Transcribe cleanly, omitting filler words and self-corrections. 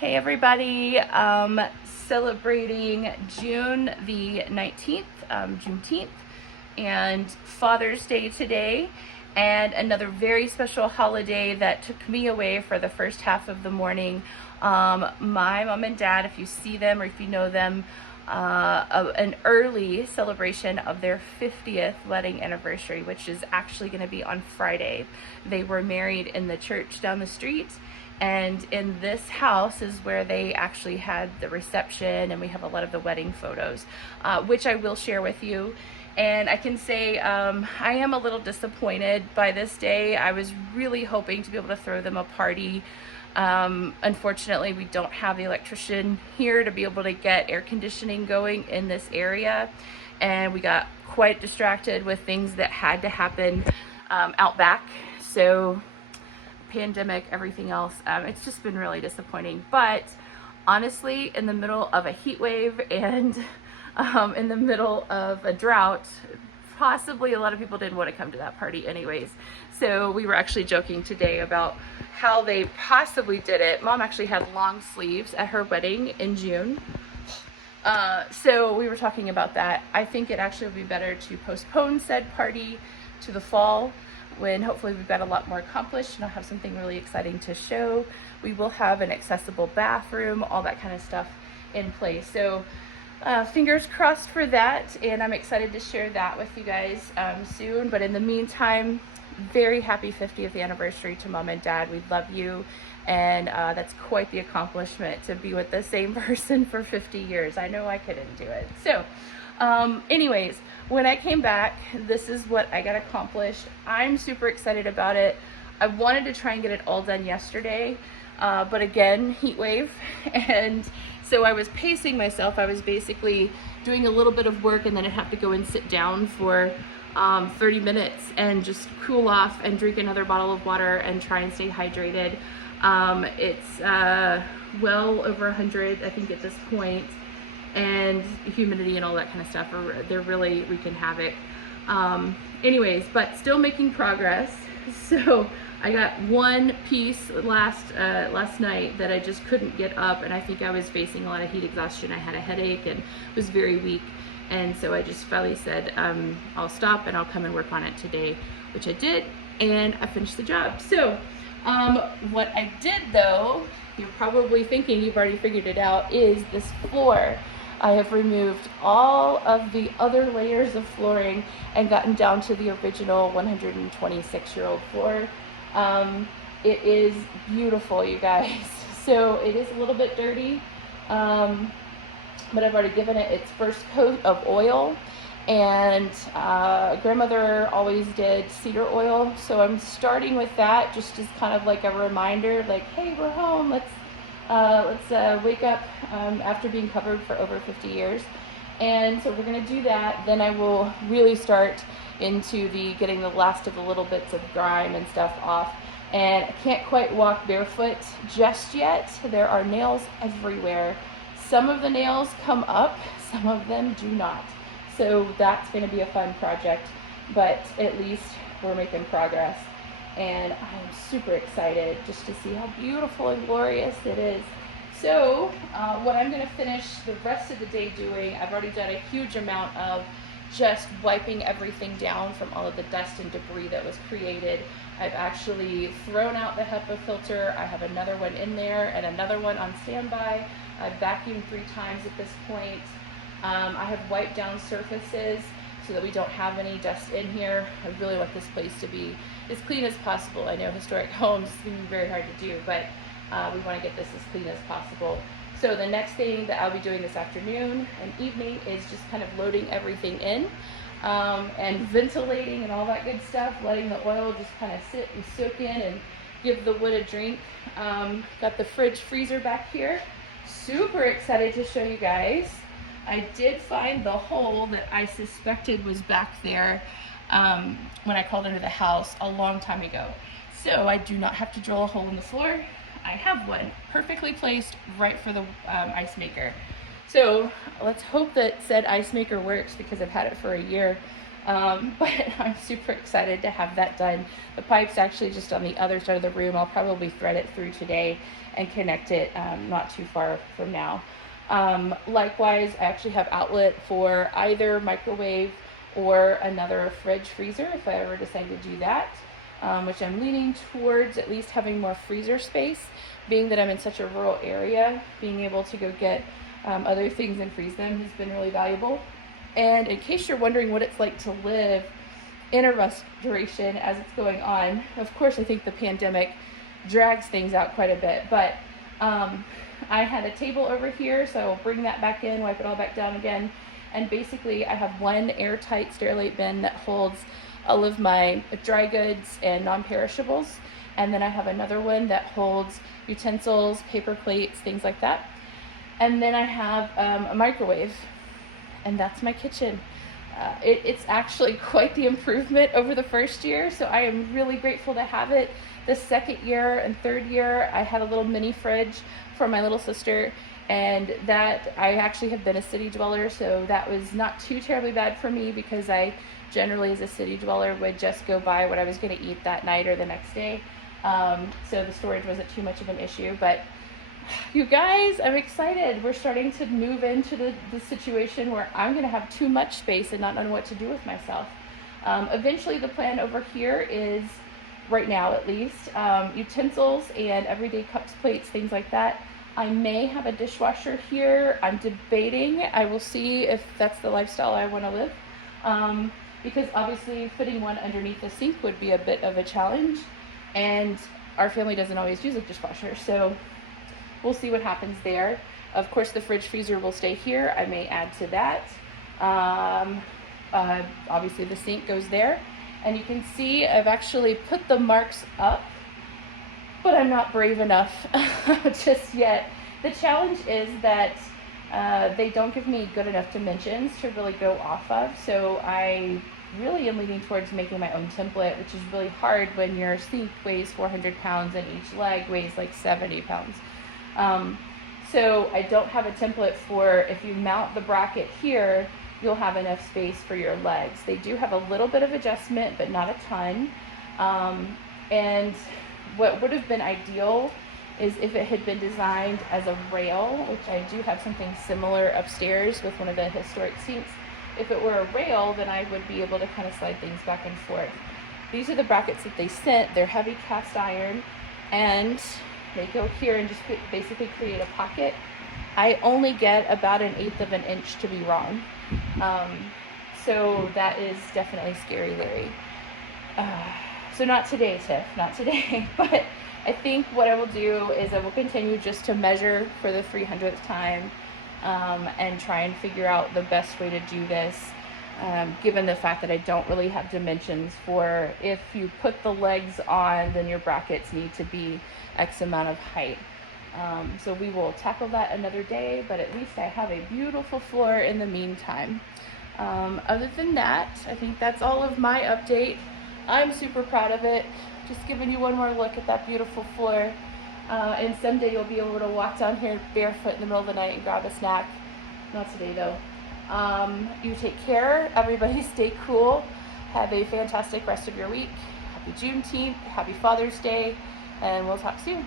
Hey everybody, celebrating June the 19th, Juneteenth, and Father's Day today, and another very special holiday that took me away for the first half of the morning. My mom and dad, if you see them or if you know them, an early celebration of their 50th wedding anniversary, which is actually going to be on Friday. They were married in the church down the street, and in this house is where they actually had the reception, and we have a lot of the wedding photos, which I will share with you. And I can say I am a little disappointed by this day. I was really hoping to be able to throw them a party. Unfortunately, we don't have the electrician here to be able to get air conditioning going in this area, and we got quite distracted with things that had to happen out back. So pandemic, everything else, it's just been really disappointing. But honestly, in the middle of a heat wave and in the middle of a drought, possibly a lot of people didn't want to come to that party anyways. So we were actually joking today about how they possibly did it. Mom actually had long sleeves at her wedding in June. So we were talking about that. I think it actually would be better to postpone said party to the fall, when hopefully we've got a lot more accomplished and I'll have something really exciting to show. We will have an accessible bathroom, all that kind of stuff in place. So fingers crossed for that, and I'm excited to share that with you guys soon. But in the meantime, very happy 50th anniversary to Mom and Dad. We love you, and that's quite the accomplishment to be with the same person for 50 years. I know I couldn't do it. So anyways, when I came back, this is what I got accomplished. I'm super excited about it. I wanted to try and get it all done yesterday, but again, heat wave. And so I was pacing myself. I was basically doing a little bit of work, and then I'd have to go and sit down for 30 minutes and just cool off and drink another bottle of water and try and stay hydrated. It's well over 100, I think, at this point, and humidity and all that kind of stuff they're really wreaking havoc. Anyways, but still making progress. So I got one piece last night that I just couldn't get up, and I think I was facing a lot of heat exhaustion. I had a headache and was very weak, and so I just finally said I'll stop and I'll come and work on it today, which I did, and I finished the job. So what I did, though, you're probably thinking you've already figured it out, is this floor. I have removed all of the other layers of flooring and gotten down to the original 126-year-old floor. It is beautiful, you guys. So it is a little bit dirty, but I've already given it its first coat of oil, and grandmother always did cedar oil, so I'm starting with that just as kind of like a reminder, like, hey, we're home, let's wake up after being covered for over 50 years. And so we're going to do that. Then I will really start into getting the last of the little bits of grime and stuff off. And I can't quite walk barefoot just yet. There are nails everywhere. Some of the nails come up, some of them do not. So that's going to be a fun project, but at least we're making progress. And I am super excited just to see how beautiful and glorious it is. So what I'm going to finish the rest of the day doing, I've already done a huge amount of just wiping everything down from all of the dust and debris that was created. I've actually thrown out the HEPA filter. I have another one in there and another one on standby. I've vacuumed 3 times at this point. I have wiped down surfaces so that we don't have any dust in here. I really want this place to be as clean as possible. I know historic homes is going to be very hard to do, but we want to get this as clean as possible. So the next thing that I'll be doing this afternoon and evening is just kind of loading everything in and ventilating and all that good stuff, letting the oil just kind of sit and soak in and give the wood a drink. Got the fridge freezer back here. Super excited to show you guys. I did find the hole that I suspected was back there when I called into the house a long time ago. So I do not have to drill a hole in the floor. I have one perfectly placed right for the ice maker. So let's hope that said ice maker works, because I've had it for a year. But I'm super excited to have that done. The pipe's actually just on the other side of the room. I'll probably thread it through today and connect it not too far from now. Likewise, I actually have outlet for either microwave or another fridge freezer if I ever decide to do that, which I'm leaning towards at least having more freezer space, being that I'm in such a rural area. Being able to go get other things and freeze them has been really valuable. And in case you're wondering what it's like to live in a restoration as it's going on, of course, I think the pandemic drags things out quite a bit, but I had a table over here, so I'll bring that back in, wipe it all back down again, and basically I have one airtight Sterilite bin that holds all of my dry goods and non-perishables, and then I have another one that holds utensils, paper plates, things like that, and then I have a microwave, and that's my kitchen. It's actually quite the improvement over the first year, so I am really grateful to have it. The second year and third year, I had a little mini fridge for my little sister, and that I actually have been a city dweller, so that was not too terribly bad for me because I generally, as a city dweller, would just go buy what I was going to eat that night or the next day. So the storage wasn't too much of an issue, but you guys, I'm excited. We're starting to move into the situation where I'm going to have too much space and not know what to do with myself. Eventually, the plan over here is, right now at least, utensils and everyday cups, plates, things like that. I may have a dishwasher here. I'm debating. I will see if that's the lifestyle I want to live. Because obviously fitting one underneath the sink would be a bit of a challenge. And our family doesn't always use a dishwasher. So we'll see what happens there. Of course, the fridge freezer will stay here. I may add to that. Obviously, the sink goes there. And you can see I've actually put the marks up, but I'm not brave enough just yet. The challenge is that they don't give me good enough dimensions to really go off of. So I really am leaning towards making my own template, which is really hard when your sink weighs 400 pounds and each leg weighs like 70 pounds. So I don't have a template for if you mount the bracket here, you'll have enough space for your legs. They do have a little bit of adjustment, but not a ton. And what would have been ideal is if it had been designed as a rail, which I do have something similar upstairs with one of the historic sinks. If it were a rail, then I would be able to kind of slide things back and forth. These are the brackets that they sent. They're heavy cast iron, and they go here and just basically create a pocket. I only get about 1/8 of an inch to be wrong. So that is definitely scary, Larry. So not today, Tiff, not today. But I think what I will do is I will continue just to measure for the 300th time and try and figure out the best way to do this, given the fact that I don't really have dimensions for if you put the legs on, then your brackets need to be X amount of height. So we will tackle that another day, but at least I have a beautiful floor in the meantime. Other than that, I think that's all of my update. I'm super proud of it. Just giving you one more look at that beautiful floor. And someday you'll be able to walk down here barefoot in the middle of the night and grab a snack. Not today though. You take care. Everybody stay cool. Have a fantastic rest of your week. Happy Juneteenth. Happy Father's Day. And we'll talk soon.